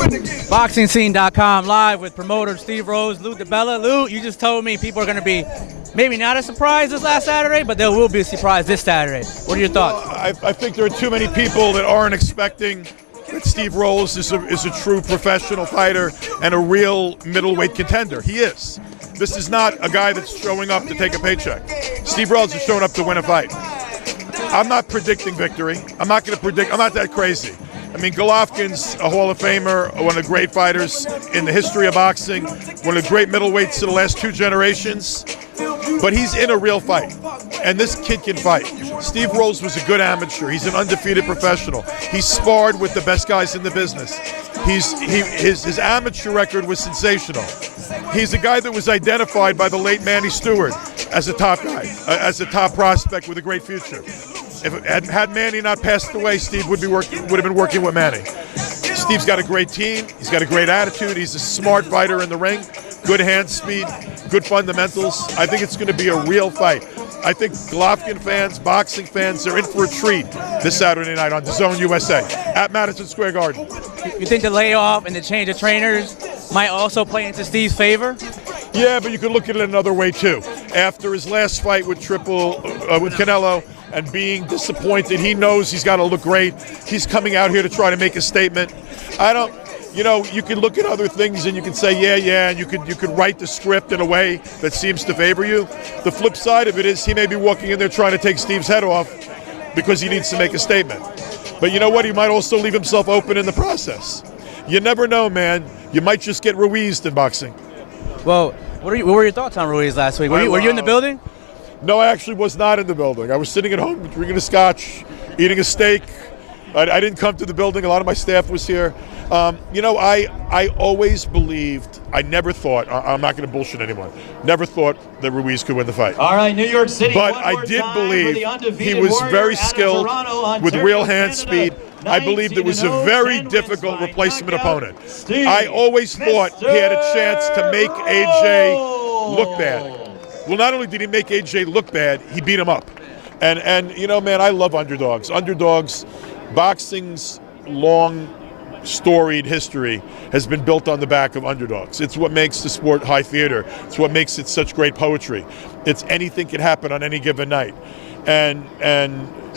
BoxingScene.com live with promoter Steve Rose, Lou Dibella. Lou, you just told me people are going to be maybe not as surprised as last Saturday, but there will be a surprise this Saturday. What are your thoughts? I think there are too many people that aren't expecting that Steve Rose is a true professional fighter and a real middleweight contender. He is. This is not a guy that's showing up to take a paycheck. Steve Rose is showing up to win a fight. I'm not predicting victory. I'm not going to predict. I'm not that crazy. I mean, Golovkin's a Hall of Famer, one of the great fighters in the history of boxing, one of the great middleweights of the last 2 generations. But he's in a real fight, and this kid can fight. Steve Rose was a good amateur. He's an undefeated professional. He sparred with the best guys in the business. His amateur record was sensational. He's a guy that was identified by the late Manny Stewart as a top guy, as a top prospect with a great future. If had Manny not passed away, Steve would have been working with Manny. Steve's got a great team. He's got a great attitude. He's a smart fighter in the ring. Good hand speed, good fundamentals. I think it's going to be a real fight. I think Golovkin fans, boxing fans, they're in for a treat this Saturday night on DAZN USA at Madison Square Garden. You think the layoff and the change of trainers might also play into Steve's favor? Yeah, but you could look at it another way too. After his last fight with Canelo and being disappointed, he knows he's got to look great. He's coming out here to try to make a statement. You can look at other things and you can say, yeah, and you could write the script in a way that seems to favor you. The flip side of it is he may be walking in there trying to take Steve's head off because he needs to make a statement. But you know what? He might also leave himself open in the process. You never know, man. You might just get Ruiz in boxing. Well, what were your thoughts on Ruiz last week? Were you in the building? No, I actually was not in the building. I was sitting at home drinking a scotch, eating a steak. I didn't come to the building. A lot of my staff was here. I always believed, I never thought, I'm not going to bullshit anyone, never thought that Ruiz could win the fight. All right, New York City. But I did believe he was very skilled with real hand speed. I believed it was a very difficult replacement opponent. I always thought he had a chance to make AJ look bad. Well, not only did he make AJ look bad, he beat him up. And you know, man, I love underdogs. Underdogs, boxing's long storied history has been built on the back of underdogs. It's what makes the sport high theater. It's what makes it such great poetry. It's anything can happen on any given night. And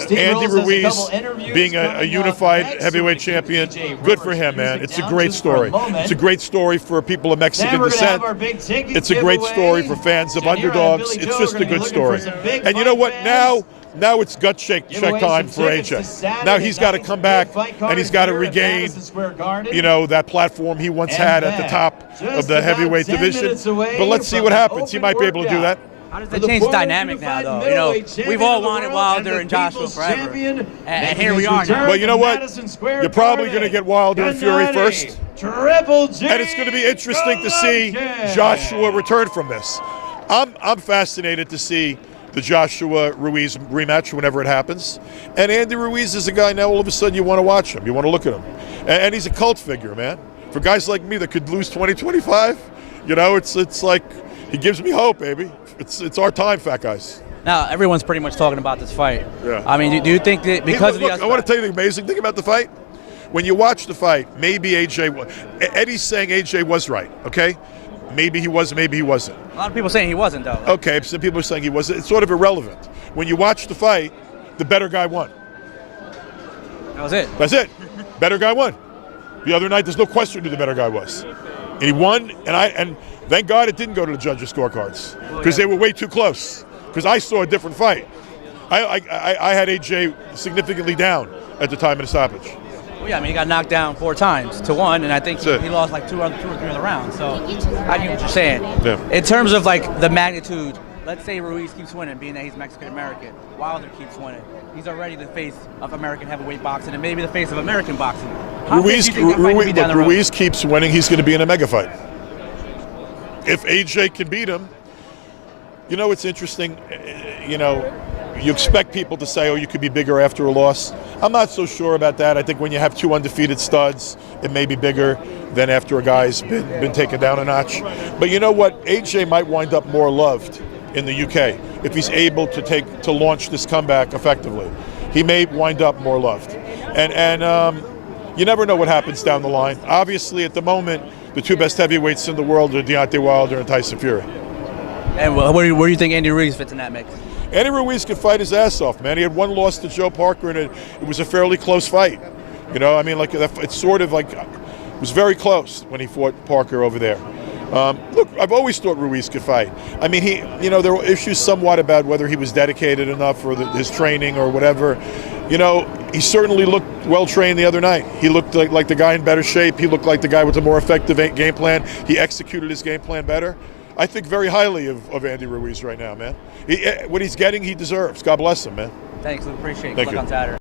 Andy Ruiz being a unified heavyweight champion, good for him, man. It's a great story. It's a great story for people of Mexican descent. It's a great story for fans of underdogs. It's just a good story. And you know what? Now it's gut shake time for AJ. Now he's got to come back and he's got to regain, that platform he once had at the top of the heavyweight division. But let's see what happens. He might be able to do that. How does that change the dynamic now, though? We've all wanted Wilder and Joshua forever, and here we are now. Well, you know what? You're probably going to get Wilder and Fury first. And it's going to be interesting to see Joshua return from this. I'm fascinated to see the Joshua-Ruiz rematch whenever it happens. And Andy Ruiz is a guy now all of a sudden you want to watch him. You want to look at him. And he's a cult figure, man. For guys like me that could lose 20-25, it's like he gives me hope, baby. It's our time, fat guys. Now, everyone's pretty much talking about this fight. Yeah. I mean, do you think that because look, I want to tell you the amazing thing about the fight. When you watch the fight, maybe Eddie's saying AJ was right, okay? Maybe he was, maybe he wasn't. A lot of people saying he wasn't, though. Okay, some people are saying he wasn't. It's sort of irrelevant. When you watch the fight, the better guy won. That was it. That's it. Better guy won. The other night, there's no question who the better guy was. And he won, and thank God it didn't go to the judges' scorecards because they were way too close. Because I saw a different fight. I had AJ significantly down at the time of the stoppage. Well, yeah, I mean, he got knocked down 4 times to 1, and I think he lost like 2 or 3 other rounds. So I get what you're saying. Yeah. In terms of like the magnitude, let's say Ruiz keeps winning, being that he's Mexican-American. Wilder keeps winning. He's already the face of American heavyweight boxing and maybe the face of American boxing. Ruiz keeps winning, he's going to be in a mega fight. If AJ can beat him, it's interesting, you expect people to say, oh, you could be bigger after a loss. I'm not so sure about that. I think when you have 2 undefeated studs, it may be bigger than after a guy's been taken down a notch. But you know what? AJ might wind up more loved in the UK if he's able to launch this comeback effectively. He may wind up more loved. And you never know what happens down the line. Obviously, at the moment, the two best heavyweights in the world are Deontay Wilder and Tyson Fury. And where do you think Andy Ruiz fits in that mix? Andy Ruiz could fight his ass off, man. He had one loss to Joe Parker, and it was a fairly close fight. You know, I mean, like it's sort of like it was very close when he fought Parker over there. Look, I've always thought Ruiz could fight. I mean, there were issues somewhat about whether he was dedicated enough or his training or whatever. You know, he certainly looked well trained the other night. He looked like the guy in better shape. He looked like the guy with a more effective game plan. He executed his game plan better. I think very highly of Andy Ruiz right now, man. What he's getting, he deserves. God bless him, man. Thanks, we appreciate it. Thank Good luck you. on Saturday.